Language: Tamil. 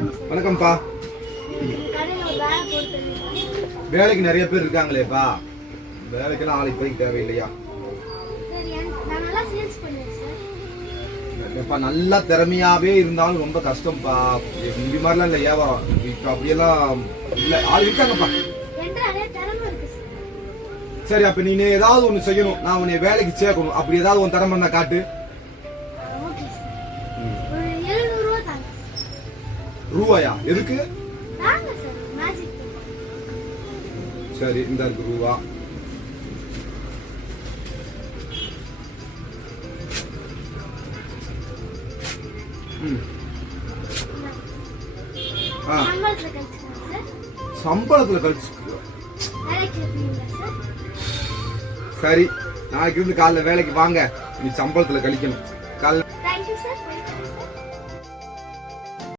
வணக்கம்ப்பா. வேலைக்கு நிறைய பேர் இருக்காங்களேப்பா, வேலைக்கெல்லாம் ஆள் இப்போதைக்கு தேவையில்லையா? நல்லா திறமையாவே இருந்தாலும் ரொம்ப கஷ்டம்ப்பா. முந்தி மாதிரிலாம் இல்லை வியாபாரம். இப்போ அப்படியெல்லாம் இல்லை, ஆள் இருக்காங்கப்பா. சரி, அப்ப நீ ஏதாவது ஒண்ணு செய்யணும், நான் உன்னை வேலைக்கு சேர்க்கணும். அப்படி ஏதாவது உன் திறமை நான் காட்டு. ரூபாயா? எதுக்கு? சரி, இந்த இருக்கு ரூபா. சம்பளத்துல கழிச்சு. சரி, நாளைக்கு இருந்து காலைல வேலைக்கு வாங்க. நீ சம்பளத்துல கழிக்கணும். காலைல